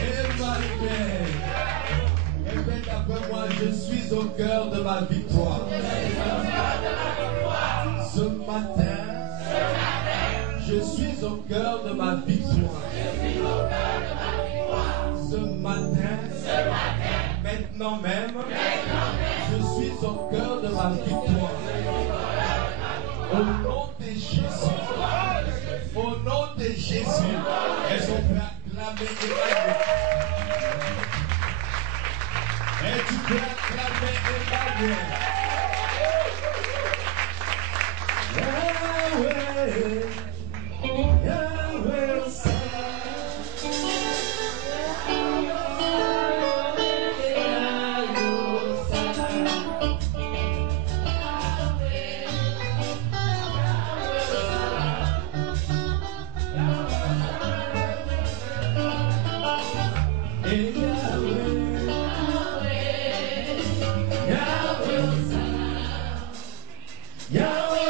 Emmanuel. Répète après moi, je suis au cœur de ma victoire. Ce matin, je suis au cœur de ma victoire. Ce matin, maintenant même, je suis au cœur de ma victoire. Au nom de Jésus, au nom de Jésus, elles sont prêtes à acclamer Emmanuel. Et tu peux acclamer Emmanuel. Yahweh, Yahweh,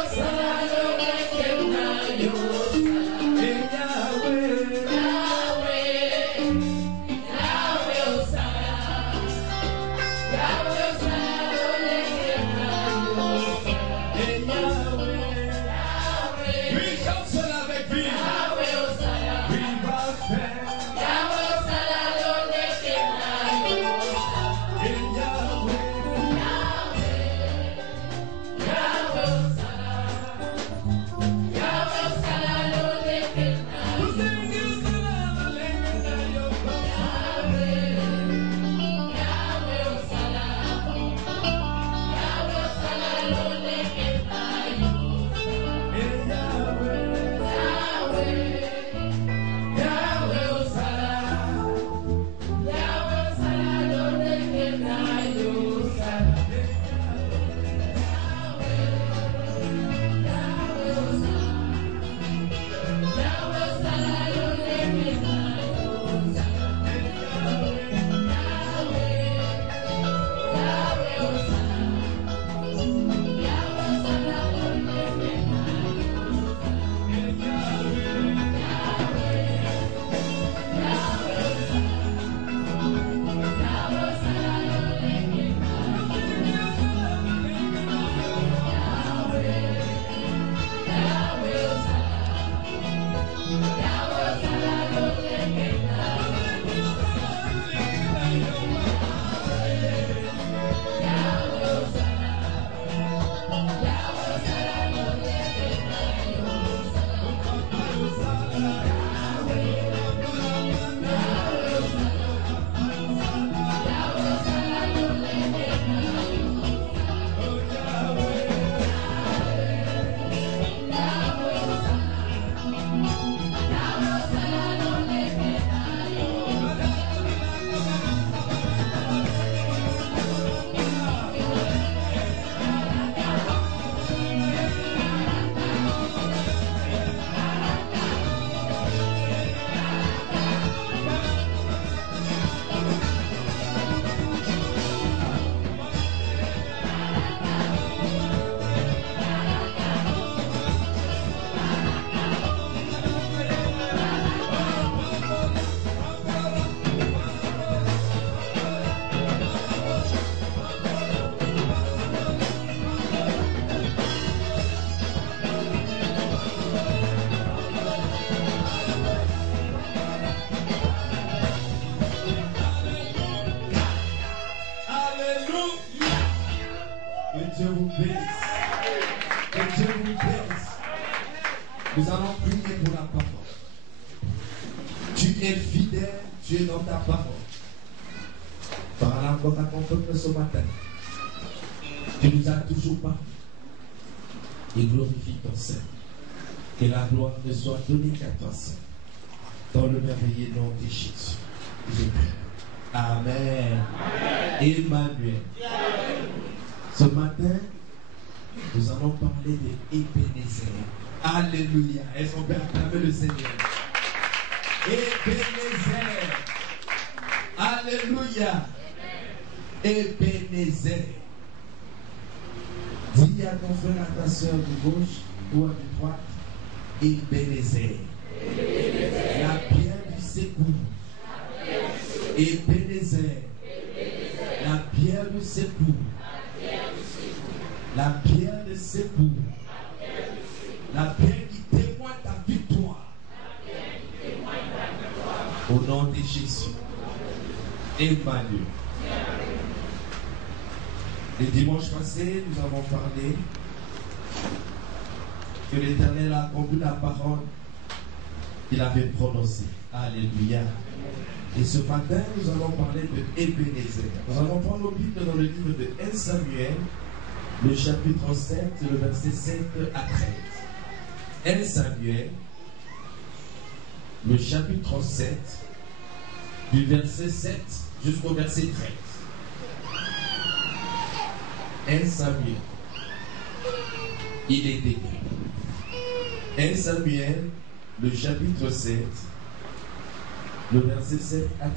Dieu vous bénisse. Que Dieu vous bénisse. Nous allons prier pour la parole. Tu es fidèle, tu es dans ta parole. Parle encore à ton peuple ce matin. Tu nous as toujours parlé. Et glorifie ton Seigneur. Que la gloire ne soit donnée qu'à toi seul. Dans le merveilleux nom de Jésus. Je prie. Amen. Emmanuel. Ce matin, nous allons parler de Ebenezer. Alléluia. Est-ce qu'on peut acclamer le Seigneur? Ebenezer. Alléluia. Ebenezer. Dis à ton frère, à ta soeur de gauche ou à de droite, Ebenezer. La pierre secours. Ebenezer, la pierre de secours. La pierre de secours. La pierre qui témoigne ta victoire. Au nom de Jésus. Emmanuel. Le dimanche passé, nous avons parlé que l'Éternel a accompli la parole qu'il avait prononcée. Alléluia. Et ce matin, nous allons parler de Ebenezer. Nous allons prendre nos Bibles dans le livre de 1 Samuel, le chapitre 7, le verset 7 à 13. 1 Samuel, le chapitre 7, du verset 7 jusqu'au verset 13. 1 Samuel, il est écrit. 1 Samuel, le chapitre 7, le verset 7 à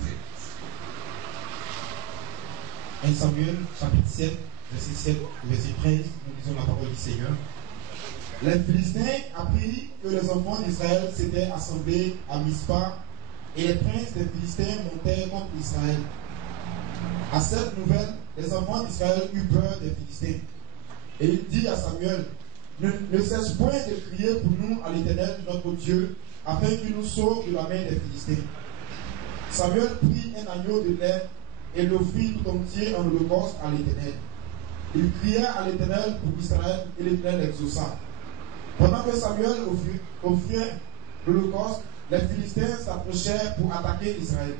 13. 1 Samuel, chapitre 7, verset 7, verset 13, nous lisons la parole du Seigneur. Les Philistins apprirent que les enfants d'Israël s'étaient assemblés à Mispa, et les princes des Philistins montèrent contre Israël. À cette nouvelle, les enfants d'Israël eurent peur des Philistins. Et il dit à Samuel, ne cesse point de crier pour nous à l'Éternel notre Dieu, afin qu'il nous sauve de la main des Philistins. Samuel prit un agneau de lait et l'offrit tout entier en holocauste à l'Éternel. Il cria à l'Éternel pour Israël, et l'Éternel exauça. Pendant que Samuel offrait l'holocauste, les Philistins s'approchèrent pour attaquer Israël.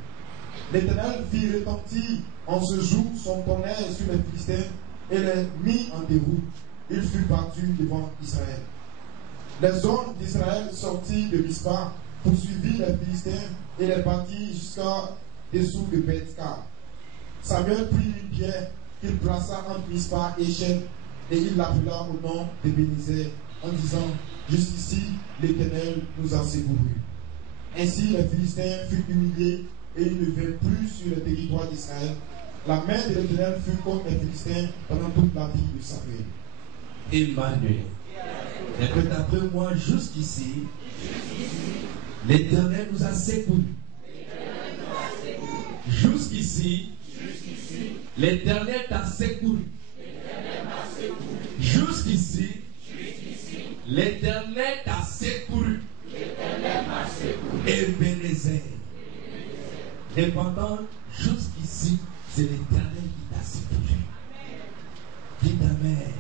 L'Éternel fit retentir en ce jour son tonnerre sur les Philistins et les mit en déroute. Il fut battu devant Israël. Les hommes d'Israël sortirent de Mispa, poursuivirent les Philistins et les battirent jusqu'à dessous de Beth-Kar. Samuel prit une pierre qu'il plaça entre Mispa et Shem, et il l'appela au nom d'Ebenezer, en disant, jusqu'ici l'Éternel nous a secourus. Ainsi les Philistins furent humiliés et ils ne vinrent plus sur le territoire d'Israël. La main de l'Éternel fut contre les Philistins pendant toute la vie de Samuel. Emmanuel. Répète après moi, jusqu'ici, l'Éternel nous a secourus. Jusqu'ici, l'Éternel t'a secouru. Jusqu'ici, l'Éternel t'a secouru. Ebenezer. Répondant, jusqu'ici, c'est l'Éternel qui t'a secouru. Dites Amen.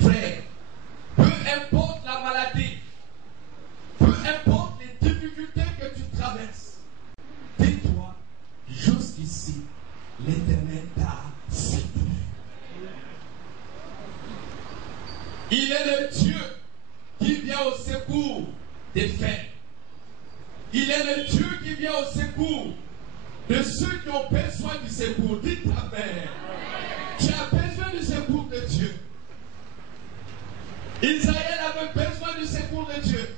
Frère, peu importe la maladie, peu importe les difficultés que tu traverses, dis-toi, jusqu'ici, l'Éternel t'a secouru. Il est le Dieu qui vient au secours des faibles. Il est le Dieu qui vient au secours de ceux qui ont besoin du secours. Dites Amen. Tu as besoin du secours de Dieu. Israël avait besoin du secours de Dieu.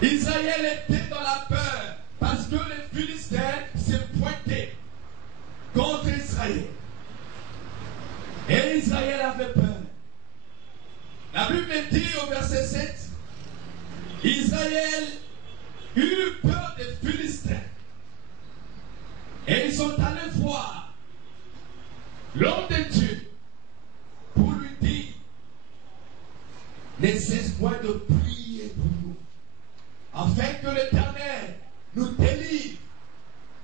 Israël était dans la peur parce que les Philistins se pointaient contre Israël. Et Israël avait peur. La Bible dit au verset 7, Israël eut peur des Philistins. Et ils sont allés voir l'homme de Dieu pour lui dire, ne cesse point de prier pour nous, afin que l'Éternel nous délivre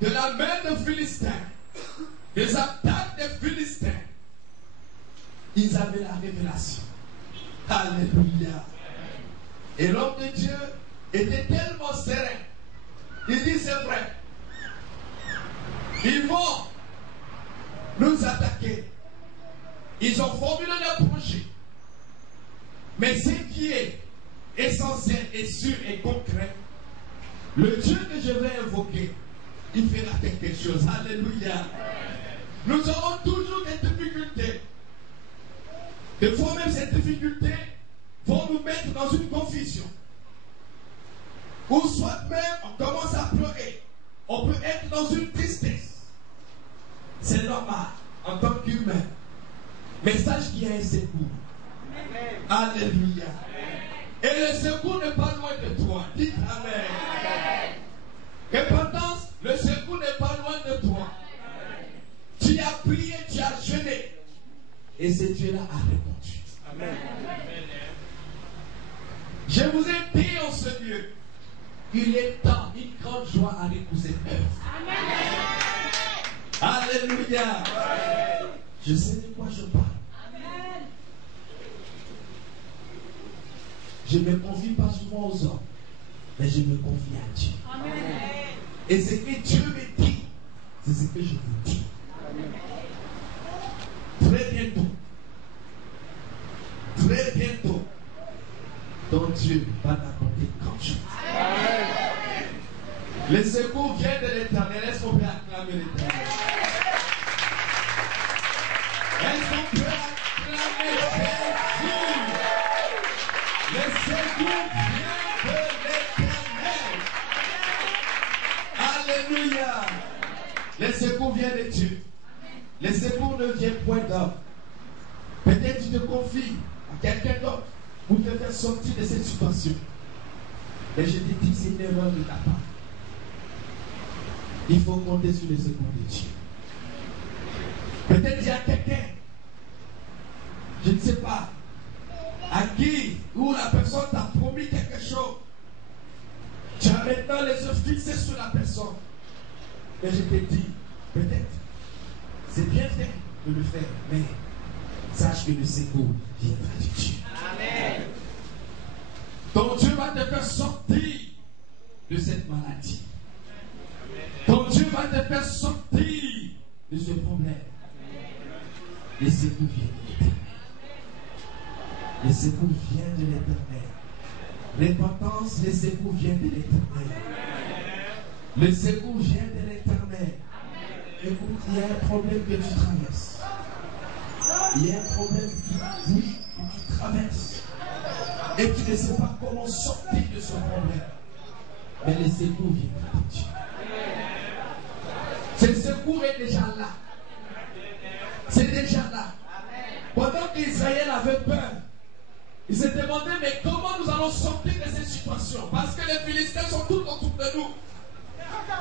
de la main des Philistins, des attaques des Philistins. Ils avaient la révélation. Alléluia. Et l'homme de Dieu était tellement serein. Il dit, c'est vrai. Ils vont nous attaquer. Ils ont formulé leur projet. Mais ce qui est essentiel et sûr et concret, le Dieu que je vais invoquer, il fera quelque chose. Alléluia. Nous aurons toujours des difficultés. Des fois même ces difficultés vont nous mettre dans une confusion. Ou soit même on commence à pleurer. On peut être dans une tristesse. C'est normal en tant qu'humain. Mais sache qu'il y a un secours. Alléluia. Et le secours n'est pas loin de toi. Et ce Dieu-là a répondu. Amen. Je vous ai dit en ce lieu, il est temps, une grande joie arrive pour cette œuvre. Alléluia. Je sais de quoi je parle. Amen. Je ne me confie pas souvent aux hommes, mais je me confie à Dieu. Amen. Et ce que Dieu me dit, c'est ce que je vous dis. Amen. Très bientôt, ton Dieu va t'apporter grand chose. Amen. Les secours viennent de l'Éternel. Est-ce qu'on peut acclamer l'Éternel? Est-ce qu'on peut acclamer Jésus? Les secours viennent de l'Éternel. Alléluia. Les secours viennent de Dieu. Les secours ne viennent point d'homme. Peut-être tu te confies à quelqu'un d'autre pour te faire sortir de cette situation. Mais je te dis, c'est une erreur de ta part. Il faut compter sur les secours de Dieu. Peut-être il y a quelqu'un, je ne sais pas, à qui ou la personne t'a promis quelque chose. Tu as maintenant les yeux fixés sur la personne. Et je te dis, peut-être, c'est bien fait de le faire, mais sache que le secours viendra de Dieu. Amen. Ton Dieu va te faire sortir de cette maladie. Ton Dieu va te faire sortir de ce problème. Les secours viennent de l'Éternel. Les secours viennent de l'Éternel. Repentance, les secours viennent de l'Éternel. Les secours viennent de l'Éternel. Écoute, il y a un problème que tu traverses. Il y a un problème que tu traverses. Et tu ne sais pas comment sortir de ce problème. Mais les secours viennent de Dieu. Ce secours est déjà là. C'est déjà là. Pendant qu'Israël avait peur, il se demandait, mais comment nous allons sortir de cette situation? Parce que les Philistins sont tout autour de nous.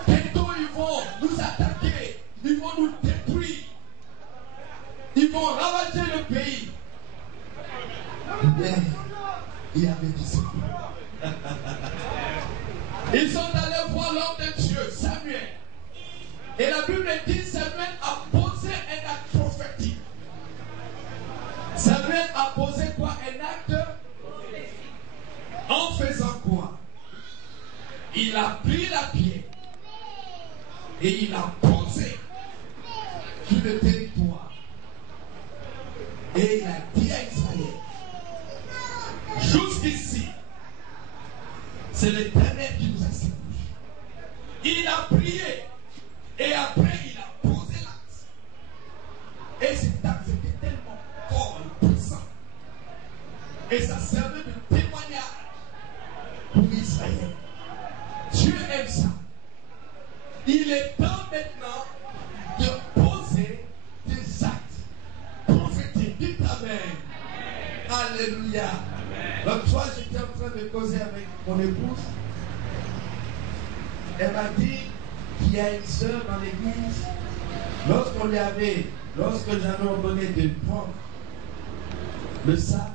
Bientôt ils vont nous attaquer. Ils vont nous détruire. Ils vont ravager le pays. Mais il y avait du secours. Ils sont allés voir l'homme de Dieu, Samuel. Et la Bible dit, Samuel a posé un acte prophétique. Samuel a posé quoi? Un acte prophétique. En faisant quoi? Il a pris la pierre et il a posé sur le territoire. Et il a dit à Israël, jusqu'ici, c'est l'Éternel qui nous a secourus. Il a prié. Et après, il a posé l'acte. Et cet acte était tellement fort et puissant. Et ça servait de témoignage pour Israël. Dieu aime ça. Il est temps maintenant de poser des actes prophétiques. Dites Amen. Alléluia. L'autre fois, j'étais en train de causer avec mon épouse. Elle m'a dit qu'il y a une sœur dans l'église. Lorsque j'avais ordonné de prendre le sac,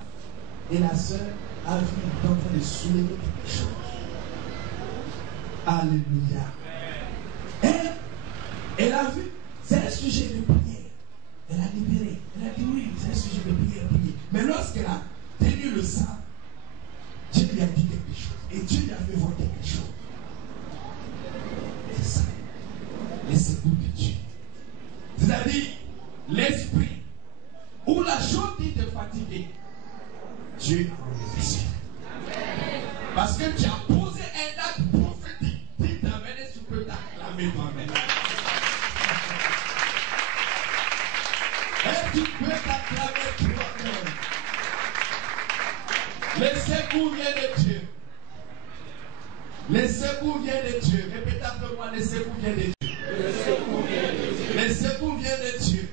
et la sœur a vu en train de soulever quelque chose. Alléluia. Elle a vu, c'est un sujet de prière. Elle a libéré. Elle a dit oui, c'est un sujet de prière. Mais lorsqu'elle a tenu le sac, Dieu lui a dit quelque chose. Et Dieu lui a fait voir quelque chose. C'est ça. Les secours de Dieu. C'est-à-dire, l'esprit ou la chose qui te fatigue, Dieu a enlevé ça. Parce que tu as posé un acte prophétique. Dis Amen et tu peux t'acclamer toi-même. Et tu peux t'acclamer toi-même. Les secours viennent de Dieu. Les secours viennent de Dieu. Répétez après moi, les secours viennent de Dieu. Les secours viennent de Dieu.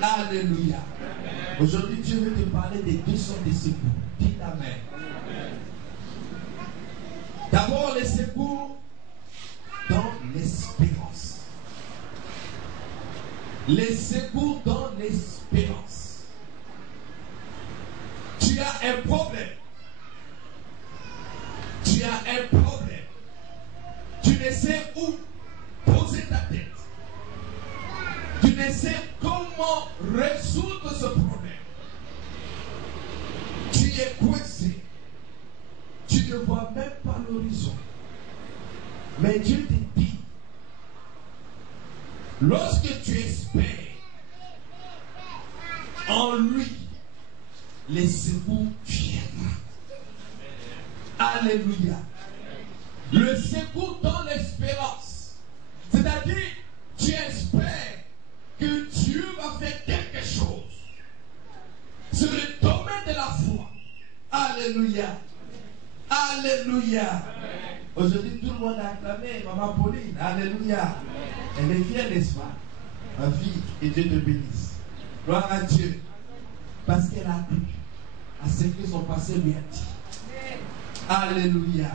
Alléluia. Aujourd'hui, Dieu veut te parler des deux sortes de secours. Dites Amen. D'abord, les secours dans l'espérance. Les secours dans l'espérance. Tu as un problème. Tu as un problème. Tu ne sais où poser ta tête. Tu ne sais comment résoudre ce problème. Tu es coincé. Tu ne vois même pas l'horizon. Mais Dieu te dit, lorsque tu espères en lui, les secours viendront. Alléluia. Le secours dans l'espérance. C'est-à-dire, tu espères que Dieu va faire quelque chose. C'est le domaine de la foi. Alléluia. Alléluia. Aujourd'hui, tout le monde a acclamé Maman Pauline. Alléluia. Elle est fière, n'est-ce pas? Ma fille, et Dieu te bénisse. Gloire à Dieu. Parce qu'elle a cru à ce que son passé lui a dit. Alléluia.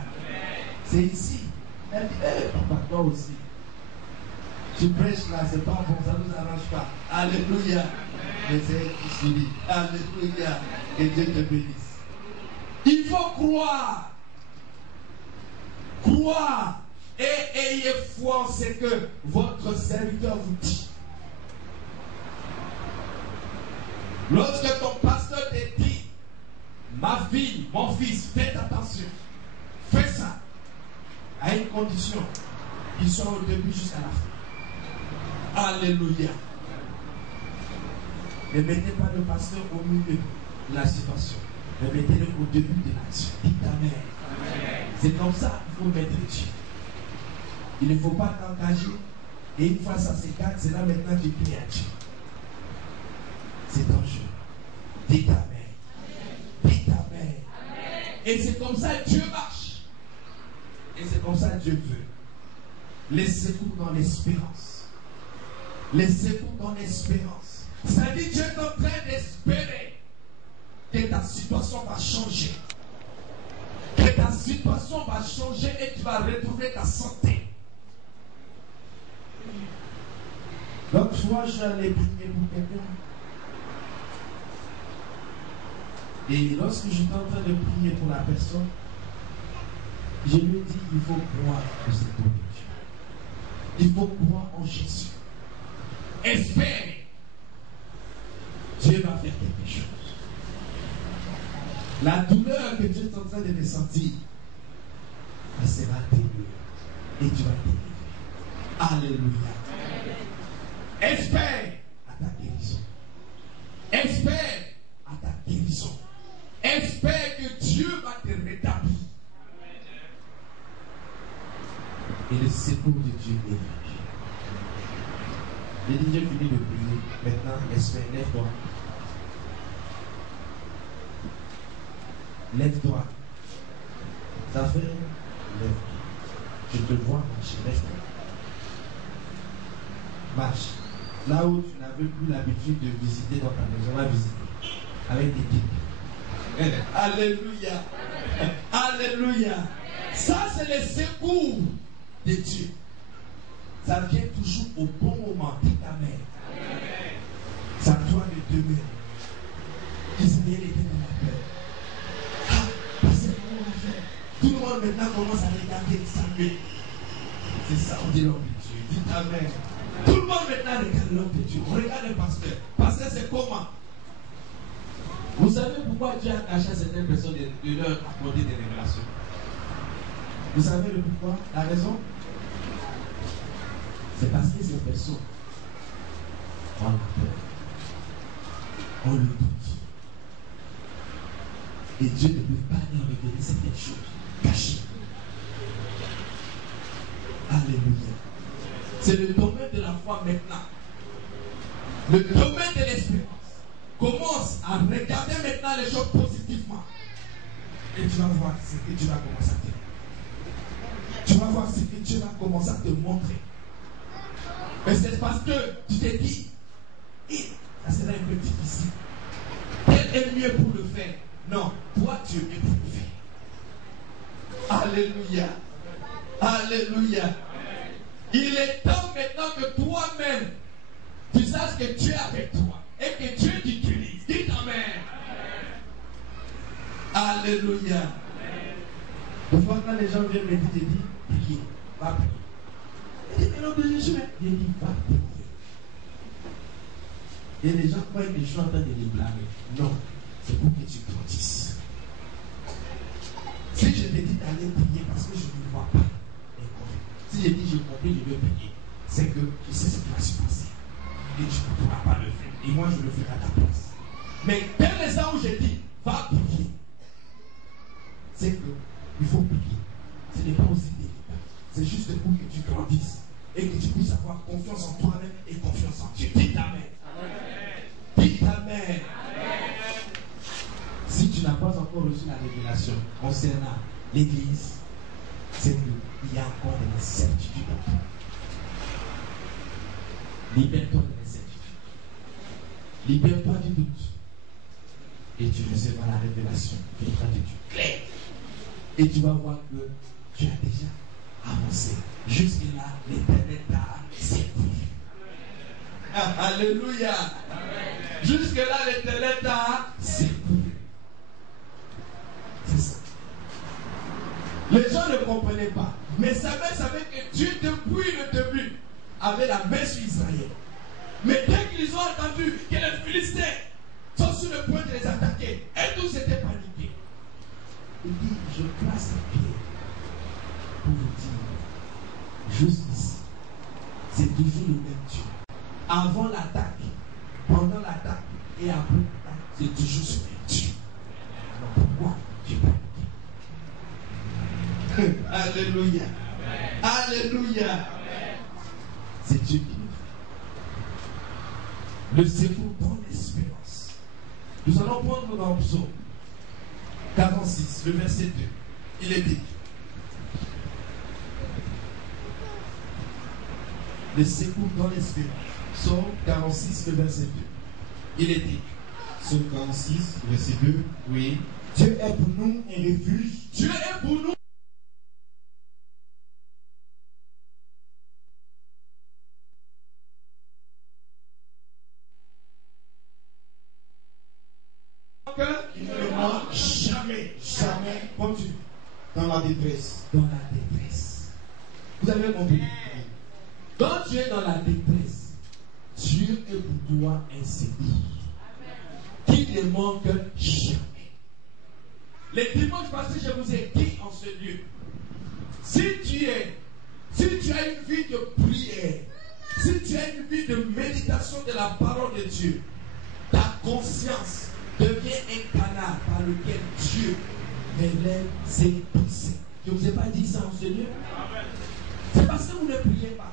C'est ici. Elle dit, papa, toi aussi. Tu prêches là, c'est pas bon, ça ne nous arrange pas. Alléluia. Mais c'est elle qui sourit. Alléluia. Que Dieu te bénisse. Il faut croire. Croire. Et ayez foi en ce que votre serviteur vous dit. Lorsque ton pasteur te dit, ma fille, mon fils, faites attention. Fais ça. À une condition qu'il soit au début jusqu'à la fin. Alléluia. Ne mettez pas le pasteur au milieu de la situation. Mais mettez-le au début de l'action. Dites Amen. C'est comme ça qu'il faut mettre Dieu. Il ne faut pas t'engager. Et une fois ça s'écarte, c'est là maintenant que tu pries à Dieu. C'est dangereux. Dites Amen. Dites Amen. Et c'est comme ça que Dieu marche. Et c'est comme ça que Dieu veut. Les secours dans l'espérance. Les secours dans l'espérance. C'est-à-dire Dieu est en train d'espérer que ta situation va changer. Que ta situation va changer et tu vas retrouver ta santé. L'autre fois, j'allais prier pour quelqu'un. Et lorsque j'étais en train de prier pour la personne, je lui ai dit, il faut croire au Seigneur de Dieu. Il faut croire en Jésus. Espérer. Dieu va faire quelque chose. La douleur que Dieu est en train de ressentir, elle sera délivrée. Et tu vas délivrer. Alléluia. Espère à ta guérison. Espère à ta guérison. Espère que Dieu va te rétablir. Et le secours de Dieu est là. J'ai déjà fini de prier. Maintenant, espère, lève-toi. Lève-toi. Ça fait lève-toi. Je te vois marcher. Lève-toi. Marche. Là où tu n'avais plus l'habitude de visiter dans ta maison, va visiter. Avec des guides. Alléluia. Alléluia. Ça, c'est le secours de Dieu. Ça vient toujours au bon moment. Dis Amen. Ça doit le demeurer. Israël était dans la peur. Ah, parce que comment on va faire? Tout le monde maintenant commence à regarder Samuel. C'est ça, on dit l'homme de Dieu. Dis Amen. Tout le monde maintenant regarde l'homme de Dieu. On regarde le pasteur. Pasteur, c'est comment? Vous savez pourquoi Dieu a caché à certaines personnes de leur apporter des révélations? Vous savez le pourquoi? La raison? C'est parce que ces personnes ont la peur. On le doute. Et Dieu ne peut pas leur révéler certaines choses cachées. Alléluia. C'est le domaine de la foi maintenant. Le domaine de l'espérance. Commence à regarder maintenant les choses positivement. Et tu vas voir ce que Dieu va commencer à te dire. Tu vas voir ce que Dieu va commencer à te montrer. Mais c'est parce que tu t'es dit, ça sera un peu difficile. Quel est mieux pour le faire? Non, toi tu es mieux pour le faire. Alléluia. Alléluia. Il est temps maintenant que toi-même, tu saches que Dieu est avec toi et que Dieu t'utilise. Dites Amen. Alléluia. Des fois, quand les gens viennent me dire, je dis, priez, va prier. Il dit, mais non, de Jésus, je dis, va prier. Et les gens croient que je suis en train de les blâmer. Non, c'est pour que tu grandisses. Si je te dis d'aller prier parce que je ne vois pas, si je dis j'ai compris, je vais prier, c'est que je sais ce qui va se passer. Et tu ne pourras pas le faire. Et moi, je le ferai à ta place. Mais dès l'instant où je dis, va prier, c'est qu'il faut prier. Ce n'est pas aussi délicat. C'est juste pour que tu grandisses et que tu puisses avoir confiance en toi-même et confiance en Dieu. Dites Amen. Dites Amen. Si tu n'as pas encore reçu la révélation concernant l'Église, c'est qu'il y a encore des incertitudes en toi. Libère-toi de l'incertitude. Libère-toi du doute. Et tu recevras la révélation qui viendra de Dieu clair. Et tu vas voir que tu as déjà avancé. Jusque-là, l'Éternel t'a servi. Alléluia. Jusque-là, l'Éternel t'a servi. C'est ça. Les gens ne comprenaient pas. Mais savaient que Dieu, depuis le début, avait la main sur Israël. Mais dès qu'ils ont entendu que les Philistins sont sur le point de les attaquer, et tous étaient paniqués. Il dit, je place les pieds pour vous dire, juste ici, c'est toujours le même Dieu. Avant l'attaque, pendant l'attaque et après l'attaque, c'est toujours ce même Dieu. Alors pourquoi tu paniques? Alléluia. Alléluia. C'est Dieu qui nous fait. Le secours dans l'espérance. Nous allons prendre dans le psaume 46, le verset 2. Il est dit. Le secours dans l'espérance. Psaume 46, le verset 2. Il est dit. Psaume 46, verset 2. Oui. Dieu est pour nous un refuge. Dieu est pour nous. Il ne manque jamais, jamais. Continue. Dans la détresse. Dans la détresse. Vous avez compris? Quand tu es dans la détresse, Dieu est pour toi un secours qui ne manque jamais. Les dimanches passés, je vous ai dit en ce lieu, si tu as une vie de prière, si tu as une vie de méditation de la parole de Dieu, ta conscience devient un canal par lequel Dieu révèle ses pensées. Je ne vous ai pas dit ça en ce lieu. C'est parce que vous ne priez pas.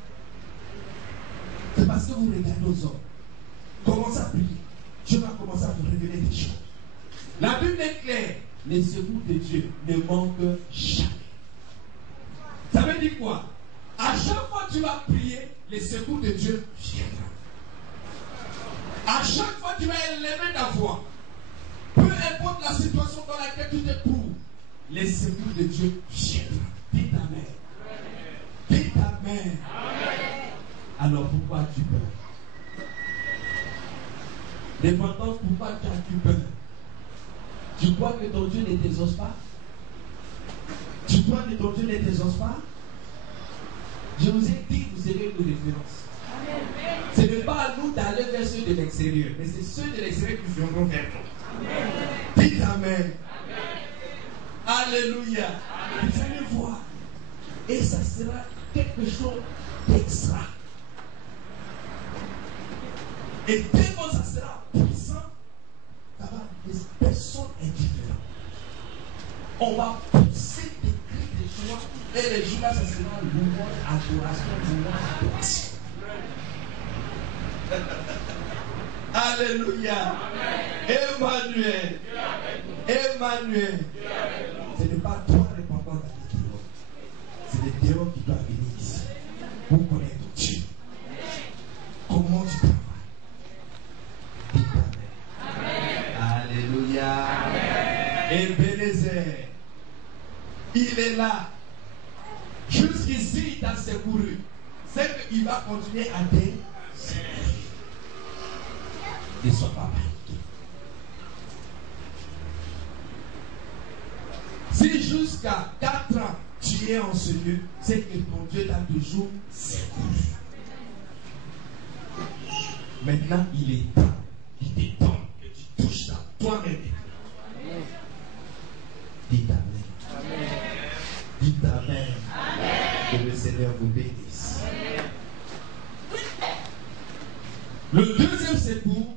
C'est parce que vous regardez aux hommes. Commencez à prier. Dieu va commencer à vous révéler des choses. La Bible est claire. Les secours de Dieu ne manquent jamais. Ça veut dire quoi? À chaque fois que tu vas prier, les secours de Dieu viendront. À chaque fois que tu vas élever ta voix, peu importe la situation dans laquelle tu te trouves, les secours de Dieu viendront. Dites Amen. Dites Amen. Alors pourquoi tu peur? Dépendance, pourquoi tu peur? Tu crois que ton Dieu ne t'exauce pas? Tu crois que ton Dieu ne t'exauce pas? Je vous ai dit, vous avez une référence. Ce n'est pas à nous d'aller vers ceux de l'extérieur, mais c'est ceux de l'extérieur qui viendront vers nous. Dites Amen. Alléluia. Vous allez voir. Et ça sera quelque chose d'extra. Et tellement ça sera puissant, ça va des personnes indifférentes. On va pousser des cris de joie. Et les jours là, ça sera louange, adoration, louange, adoration. Alléluia. Emmanuel. Emmanuel. Ce n'est pas toi répandant dans les dehors. C'est les dehors qui doivent venir ici pour connaître Dieu. Comment tu travailles? Dis Amen. Alléluia. Ebenezer. Il est là. Jusqu'ici, il t'a secouru. C'est qu'il va continuer à te secourir. ne sois pas paniqué. Si jusqu'à 4 ans tu es en ce lieu, c'est que ton Dieu t'a toujours secouru. Maintenant, il est temps. Il est temps que tu touches ça toi-même. Dites Amen. Amen. Dites Amen. Amen. Que le Seigneur vous bénisse. Amen. Le deuxième secours,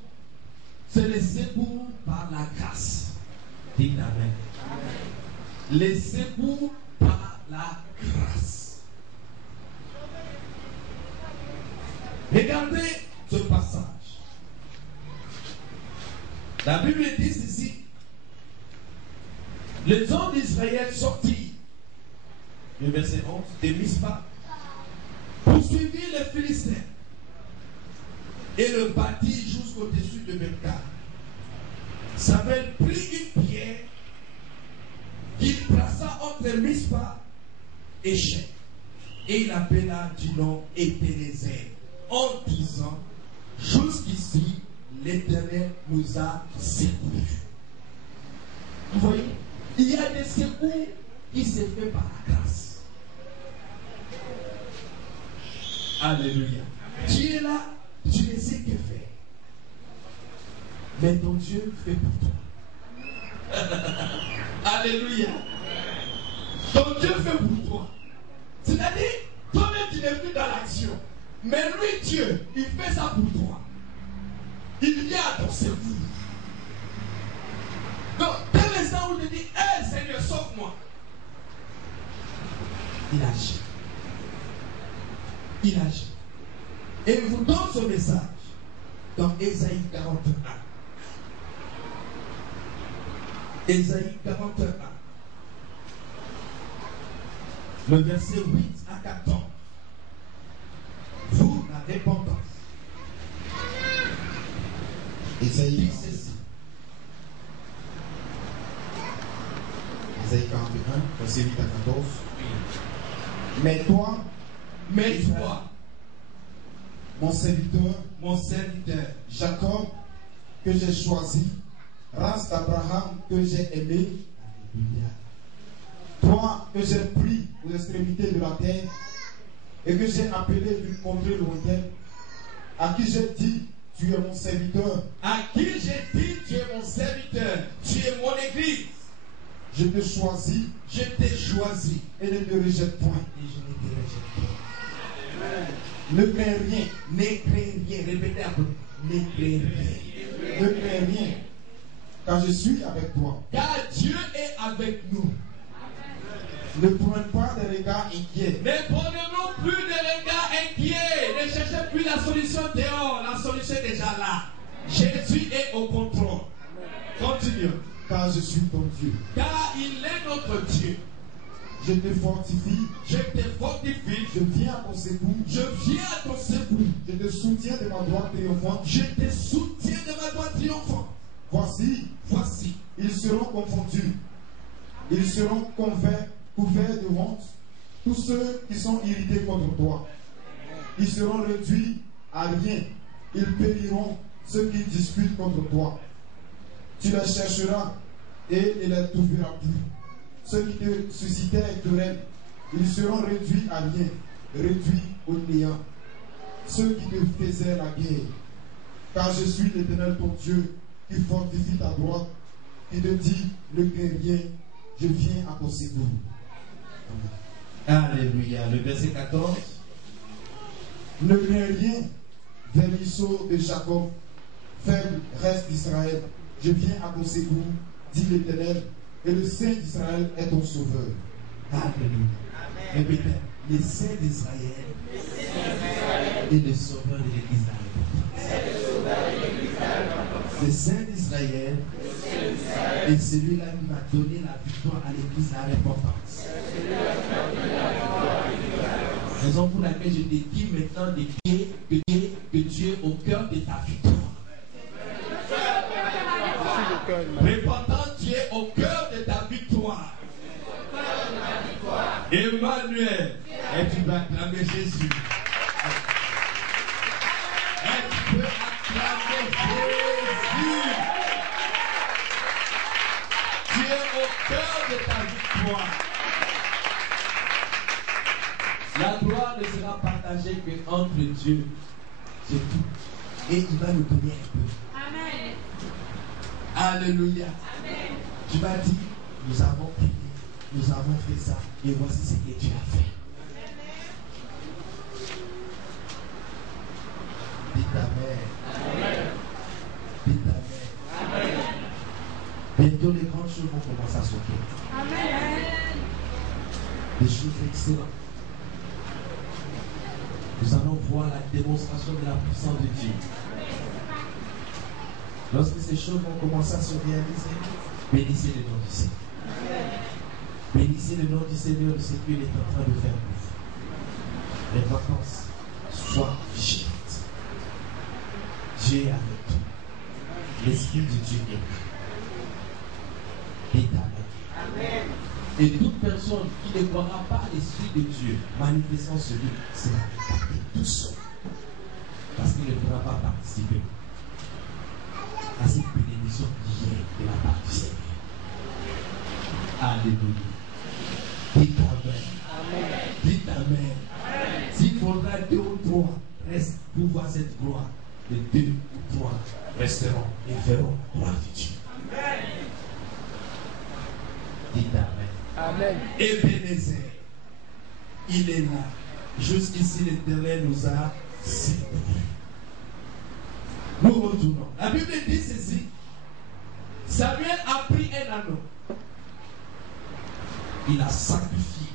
c'est le secours par la grâce. Dites Amen. Amen. Les secours par la grâce. Regardez ce passage. La Bible dit ici, les hommes d'Israël sortirent, le verset 11, de Mispa, poursuivirent les Philistins et le bâtirent jusqu'au-dessus de Mecca. Samuel prit une pierre qu'il plaça entre Mispa et Shechem, et il appela du nom Ébenezer, en disant, jusqu'ici, l'Éternel nous a secourus. Vous voyez, il y a des secours qui se font par la grâce. Alléluia. Tu es là, tu ne sais que faire. Mais ton Dieu fait pour toi. Alléluia. Ton Dieu fait pour toi. C'est-à-dire, toi-même tu n'es plus dans l'action. Mais lui, Dieu, il fait ça pour toi. Il vient à ton secours. Donc, dès l'instant où tu dis, hé Seigneur, sauve-moi, il agit. Il agit. Et il vous donne ce message dans Ésaïe 41. Ésaïe 41. Le verset 8 à 14. Vous, la repentance. Ésaïe 41, verset 8 à 14. Mais toi, mon serviteur, Jacob, que j'ai choisi, race d'Abraham que j'ai aimé, toi que j'ai pris aux extrémités de la terre et que j'ai appelé d'une contrée lointaine, à qui j'ai dit, tu es mon serviteur. À qui j'ai dit, tu es mon serviteur. Tu es mon église. Je te choisis. Je t'ai choisi. Et ne te rejette point. Et je ne te rejette point. Ne crains rien. Ne crains rien. Répétez un peu. Ne crains rien. Ne crains rien. Car je suis avec toi. Car Dieu est avec nous. Ne prenez pas de regards inquiets. Ne prenons plus de regards inquiets. Ne cherchez plus la solution dehors. La solution est déjà là. Jésus est au contrôle. Continue. Car je suis ton Dieu. Car il est notre Dieu. Je te fortifie. Je te fortifie. Je viens à ton secours. Je viens à ton secours. Je te soutiens de ma droite triomphante. Je te soutiens de ma droite triomphante. Voici, ils seront confondus. Ils seront couverts de honte. Tous ceux qui sont irrités contre toi. Ils seront réduits à rien. Ils périront, ceux qui disputent contre toi. Tu les chercheras et ne les trouveras plus. Ceux qui te suscitaient querelle, ils seront réduits à rien, réduits au néant. Ceux qui te faisaient la guerre. Car je suis l'Éternel ton Dieu, qui fortifie ta droite, qui te dit, ne crains rien, je viens à ton secours. Alléluia. Le verset 14. Ne crains rien, vermisseau de Jacob, faible reste d'Israël. Je viens à ton secours, dit l'Éternel, et le Saint d'Israël est ton sauveur. Alléluia. Répétez, le Saint d'Israël et le sauveur de l'Église d'Arrêt. Le Saint d'Israël est celui-là qui m'a donné la victoire à l'Église d'Arrêt-Portance. Raison pour laquelle je te dis maintenant de prier que Dieu est au cœur de ta victoire. Repentant, tu es au cœur de ta victoire. Emmanuel, et tu vas acclamer Jésus. Et tu peux acclamer Jésus. gloire. La gloire ne sera partagée qu'entre Dieu. C'est tout. Et il va nous donner un peu. Amen. Alléluia. Amen. Tu vas dire, nous avons prié, nous avons fait ça, et voici ce que Dieu a fait. Dites Amen. Amen. Dites Amen. Amen. Bientôt les grandes choses vont commencer à sortir. Amen. Des choses excellentes. Nous allons voir la démonstration de la puissance de Dieu. Lorsque ces choses vont commencer à se réaliser, bénissez le nom du Seigneur. Bénissez le nom du Seigneur de ce qu'il est en train de faire pour vous. Les vacances, soient vigilantes. Dieu est avec toi. L'Esprit de Dieu est là. Dites Amen. Amen. Et toute personne qui ne croira pas à l'Esprit de Dieu manifestant celui, c'est la garder tout seul. Parce qu'il ne pourra pas participer à cette bénédiction qui est de la part du Seigneur. Alléluia. Dites Amen. Amen. Dites Amen. Amen. S'il faudra 2 ou 3 restent pour voir cette gloire, les 2 ou 3 resteront et verront la gloire de Dieu. Amen. Dites Amen. Amen. Ebenezer, il est là. Jusqu'ici, l'Éternel nous a secourus. Nous retournons. La Bible dit ceci. Samuel a pris un anneau. Il a sacrifié.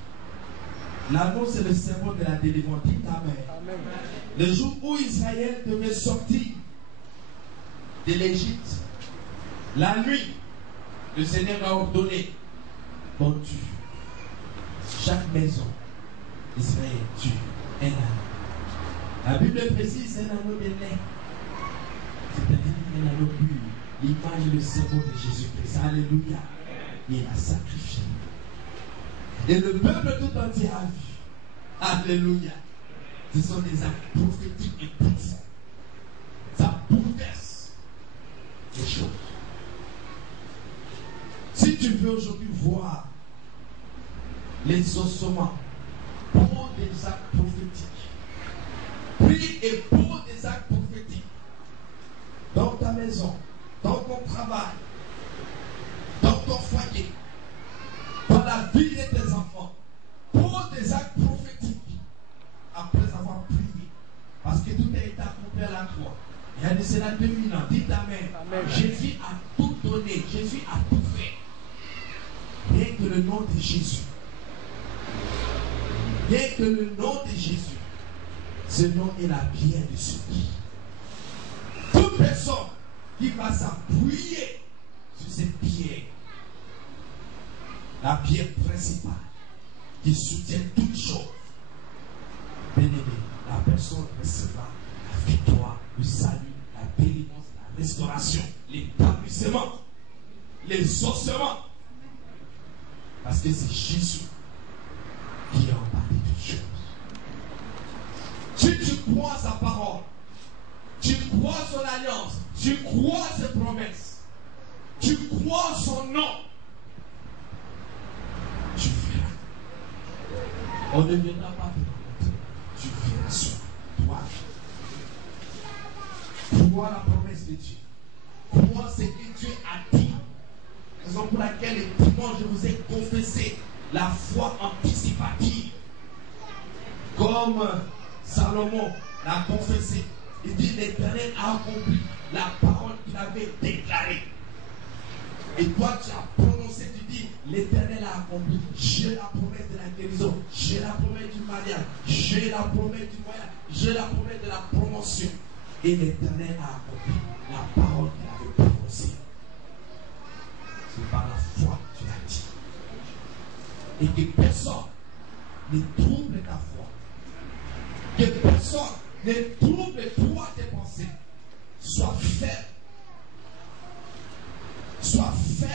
L'anneau, c'est le symbole de la délivrance. Dites Amen. Amen. Le jour où Israël devait sortir de l'Égypte, la nuit, le Seigneur a ordonné, bon Dieu, chaque maison d'Israël tue un anneau. La Bible précise, c'est un anneau de lait. C'est-à-dire un anneau pur. L'image et le symbole de Jésus-Christ. Alléluia. Il a sacrifié. Et le peuple tout entier a vu. Alléluia. Ce sont des actes prophétiques et puissants. Ça bouleverse les choses. Si tu veux aujourd'hui voir les ossements pour des actes prophétiques, prie et pour des actes prophétiques, dans ta maison, dans ton travail, dans ton foyer, dans la vie de tes enfants, pour des actes prophétiques, après avoir prié, parce que tout a été accompli à la croix. Il y a de cela 2000 ans. Dites Amen. Amen. Jésus a tout donné. Jésus a tout fait. Rien que le nom de Jésus. Rien que le nom de Jésus. Ce nom est la pierre de secours. Toute personne qui va s'appuyer sur cette pierre, la pierre principale, qui soutient toutes choses, bien aimé, la personne recevra la victoire, le salut, la délivrance, la restauration, l'établissement, les ossements. Parce que c'est Jésus qui a parlé de choses. Si tu crois sa parole, tu crois son alliance, tu crois ses promesses, tu crois son nom, tu verras. On ne viendra pas te rencontrer. Tu verras sur toi. Crois la promesse de Dieu. Crois ce que Dieu a dit. Raison pour laquelle les dimanches je vous ai confessé la foi anticipative. Comme Salomon l'a confessé. Il dit l'Éternel a accompli la parole qu'il avait déclarée. Et toi tu as prononcé, tu dis l'Éternel a accompli. J'ai la promesse de la guérison, j'ai la promesse du mariage, j'ai la promesse du voyage, j'ai la promesse de la promotion. Et l'Éternel a accompli la parole qu'il avait prononcée. C'est par la foi que tu l'as dit. Et que personne ne trouble ta foi. Que personne ne trouble toi tes pensées. Sois ferme. Sois ferme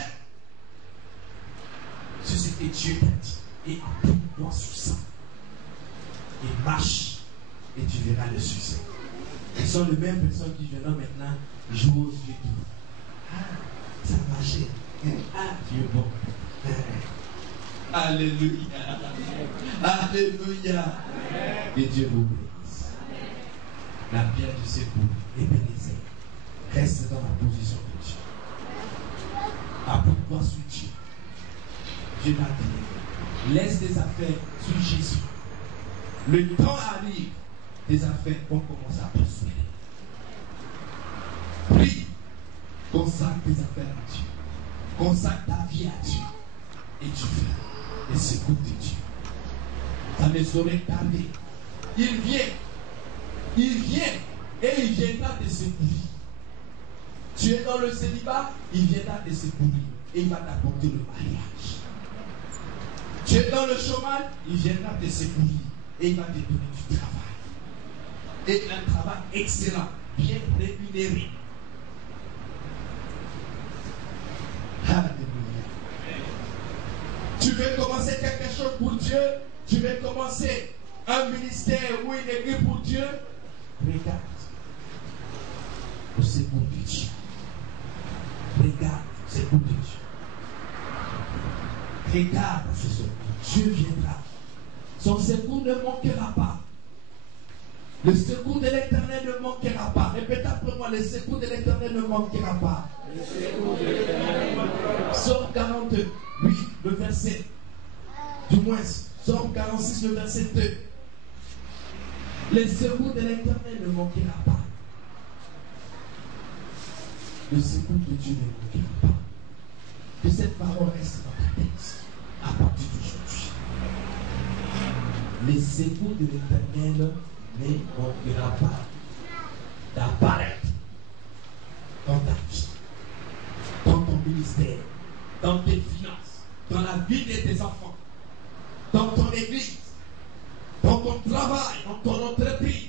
sur ce que Dieu t'a dit. Et appuie-toi sur ça. Et marche. Et tu verras le succès. Ce sont les mêmes personnes qui viennent maintenant jouer au Dieu. Ah, ça a marché. Ah, Dieu est bon. Alléluia. Alléluia. Que Dieu vous bénisse. La pierre du secours est bénisée. Reste dans la position de Dieu. Appuie-toi sur Dieu. Dieu m'a dit, laisse tes affaires sur Jésus. Le temps arrive, tes affaires vont commencer à prospérer. Prie, consacre tes affaires à Dieu. Consacre ta vie à Dieu. Et tu fais les secours de Dieu. Ça ne saurait tarder. Il vient et il viendra te secourir. Tu es dans le célibat, il viendra te secourir et il va t'apporter le mariage. Tu es dans le chômage, il viendra te secourir et il va te donner du travail. Et un travail excellent, bien rémunéré. Alléluia. Tu veux commencer quelque chose pour Dieu, tu veux commencer un ministère ou une église pour Dieu, regarde le secours de Dieu. Regarde le secours de Dieu. Regarde ce secours. Dieu viendra. Son secours ne manquera pas. Le secours de l'Éternel ne manquera pas. Répète après moi, le secours de l'Éternel ne manquera pas. Psaume 42, oui, le verset. Du moins, Psaume 46, le verset 2. Le secours de l'Éternel ne manquera pas. Le secours de Dieu ne manquera pas. Que cette parole reste dans ta tête à partir d'aujourd'hui. Le secours de l'Éternel ne manquera pas d'apparaître dans ta vie, dans ton ministère, dans tes finances, dans la vie de tes enfants, dans ton église, dans ton travail, dans ton entreprise.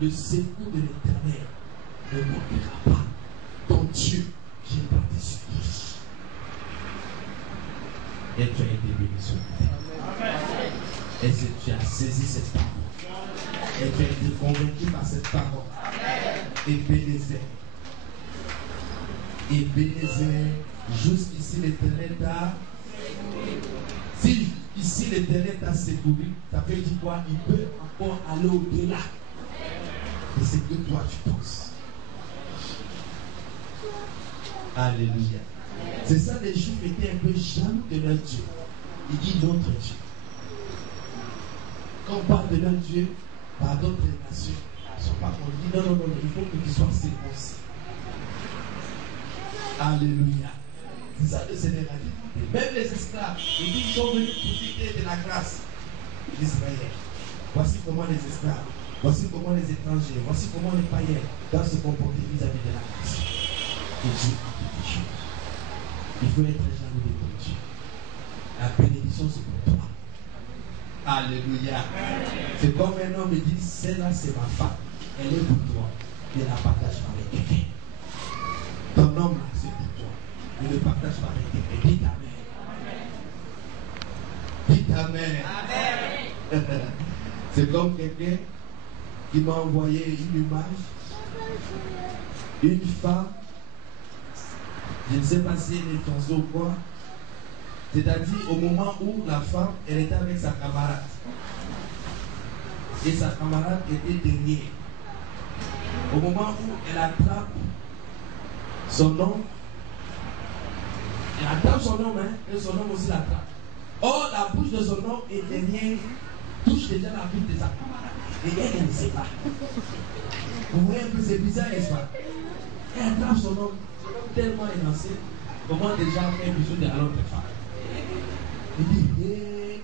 Le secours de l'Éternel ne manquera pas. Ton Dieu viendra te secourir. Et tu as été béni sur la terre. Et si tu as saisi cette parole, et tu as été convaincu par cette parole, et bénézé. Et bénézé, jusqu'ici l'Éternel t'a. Si ici l'Éternel t'a secouru, ça veut dire quoi? Il peut encore aller au-delà de ce que toi tu penses. Alléluia. C'est ça, les Juifs étaient un peu jaloux de leur Dieu. Il dit notre Dieu. Quand on parle de leur Dieu, par d'autres nations, ils ne sont pas dit non, il faut qu'ils soient circoncis. Alléluia. C'est ça le Seigneur a dit. Même les esclaves, ils sont venus profiter de la grâce d'Israël. Voici comment les esclaves, voici comment les étrangers, voici comment les païens doivent se comporter vis-à-vis de la grâce. Et Dieu a fait des choses. Il faut être jaloux de ton Dieu. La bénédiction, c'est pour toi. Alléluia. C'est comme un homme dit, celle-là, c'est ma femme. Elle est pour toi. Ne la partage pas avec quelqu'un. Ton homme, c'est pour toi. Ne le partage pas avec quelqu'un. Dites Amen. Dites Amen. Amen. C'est comme quelqu'un qui m'a envoyé une image. Une femme. Je ne sais pas si elle est fiancée ou quoi. C'est-à-dire au moment où la femme, elle était avec sa camarade. Et sa camarade était derrière. Au moment où elle attrape son homme, elle attrape son homme, hein, et son homme aussi l'attrape. Or, la bouche de son homme est derrière, touche déjà la bouche de sa camarade. Et elle ne sait pas. Vous voyez un peu, c'est bizarre, n'est-ce pas? Elle attrape son homme tellement élancé, comment déjà faire besoin de l'autre femme. Il dit,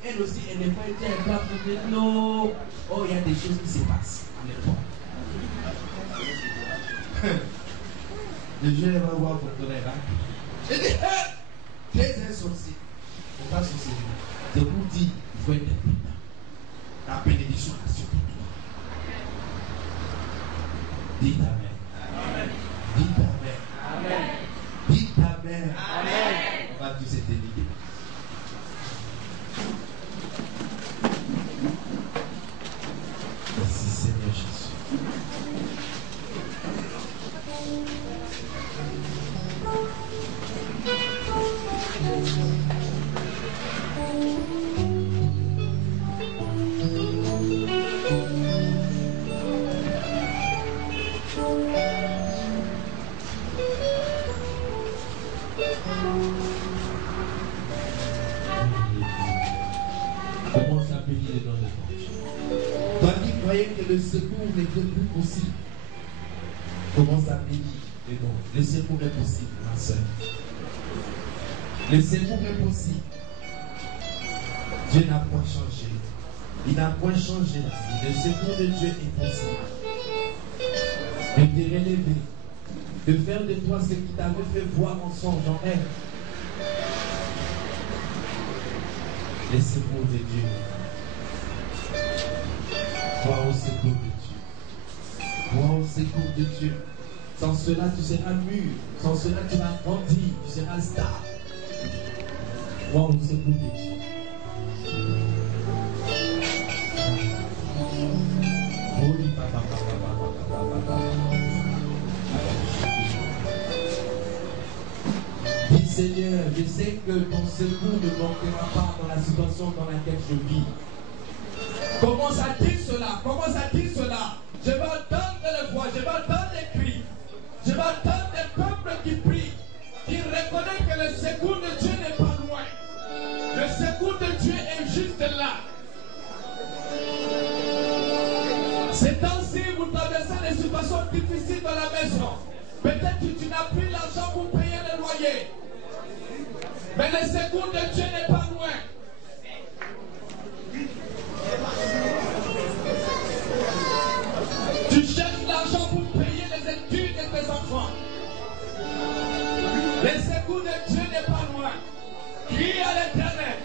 elle aussi, elle n'est pas été un plat pour dire non. Oh, il y a des choses qui se passent à l'époque. Le Dieu va voir pour ton rêve. Il dit, tu es un sorcier. Il ne faut pas sorcier. C'est pour dire, il faut être prudent. La bénédiction est sur toi. Dites Amen. Dites Amen. Amen. Dites Amen. Amen. On va tous être déliés. Merci Seigneur Jésus. Toi qui croyais que le secours n'était plus possible, commence à bénir. Mais non, le secours est possible, ma soeur. Le secours est possible. Dieu n'a point changé. Il n'a point changé la vie. Le secours de Dieu est possible. De te relever, de faire de toi ce qui t'avait fait voir en songe en rêve. Le secours de Dieu. Crois au secours de Dieu. Crois au secours de Dieu. Sans cela, tu seras mûr. Sans cela, tu vas grandir. Tu seras stable. Crois au secours de Dieu. Dis Seigneur, je sais que ton secours ne manquera pas dans la situation dans laquelle je vis. Commence à dire cela, commence à dire cela. Je vais entendre les voix, je vais entendre les cris. Je vais entendre des peuples qui prient, qui reconnaissent que le secours de Dieu n'est pas loin. Le secours de Dieu est juste là. Ces temps-ci, vous traversez des situations difficiles dans la maison. Peut-être que tu n'as plus l'argent pour payer le loyer. Mais le secours de Dieu n'est pas loin. Tu cherches l'argent pour payer les études de tes enfants. Le secours de Dieu n'est pas loin. Crie à l'Éternel.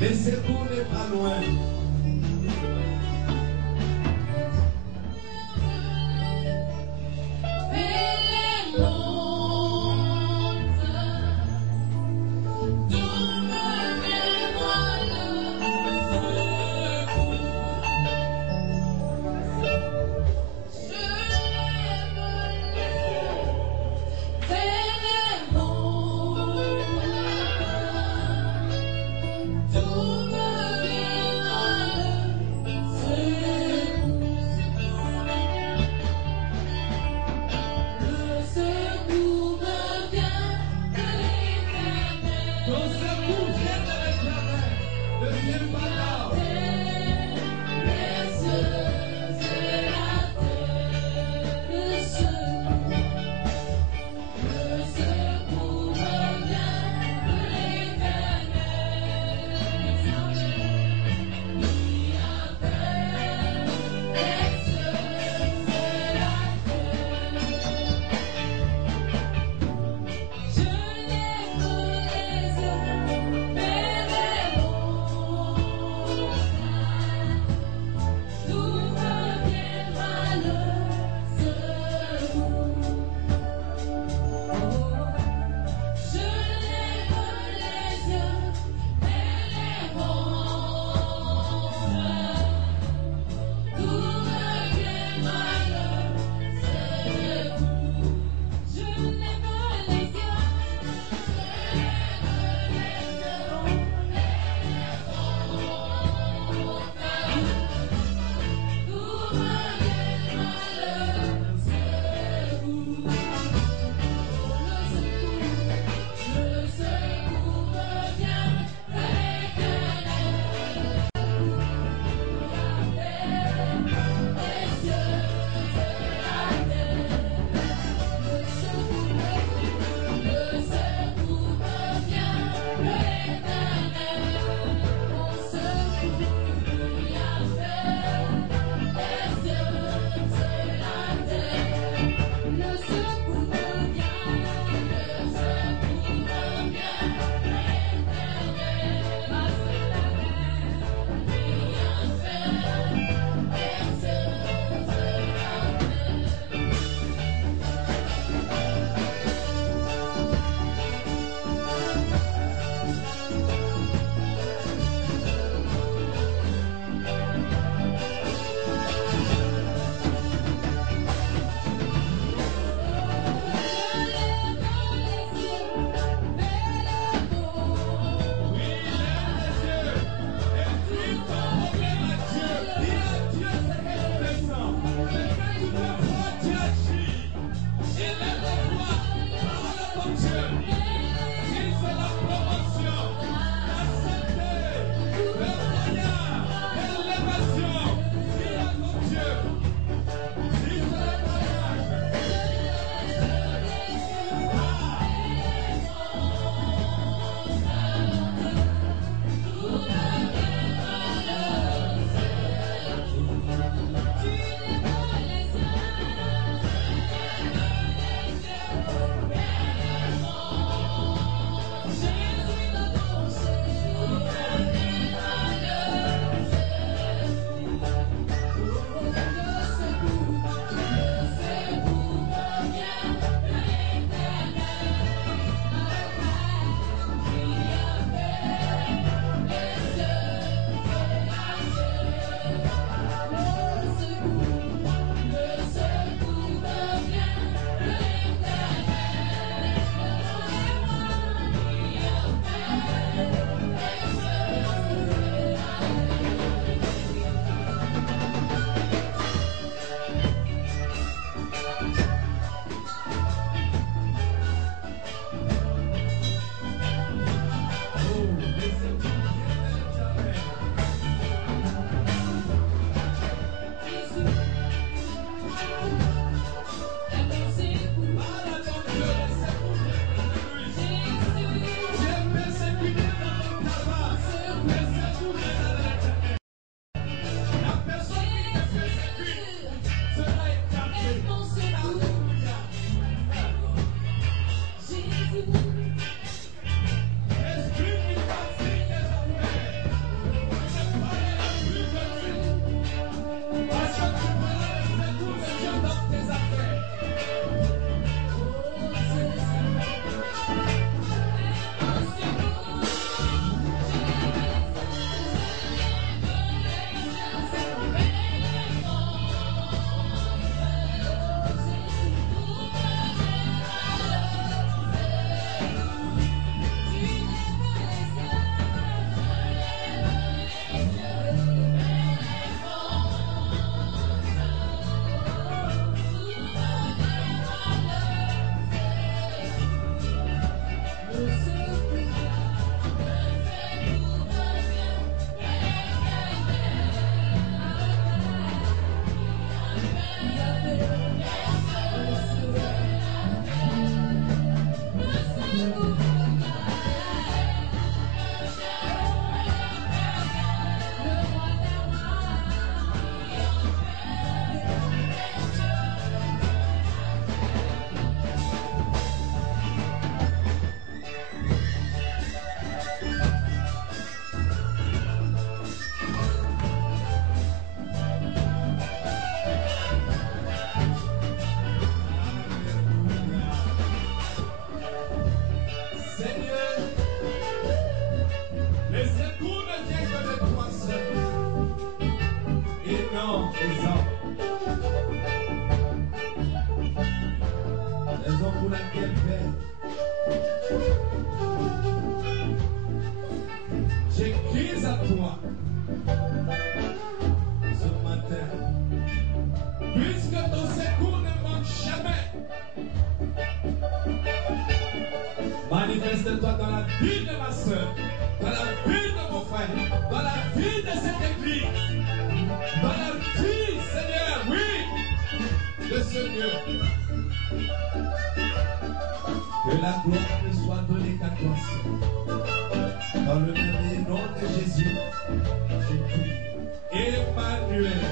Le secours n'est pas loin. J'écris à toi ce matin, puisque ton secours ne manque jamais. Manifeste-toi dans la vie de ma soeur, dans la vie de mon frère, dans la vie de cette église, dans la vie, Seigneur, oui, de ce Dieu. Que la gloire ne soit donnée qu'à toi seul. Dans le même nom de Jésus, j'ai prié. Emmanuel.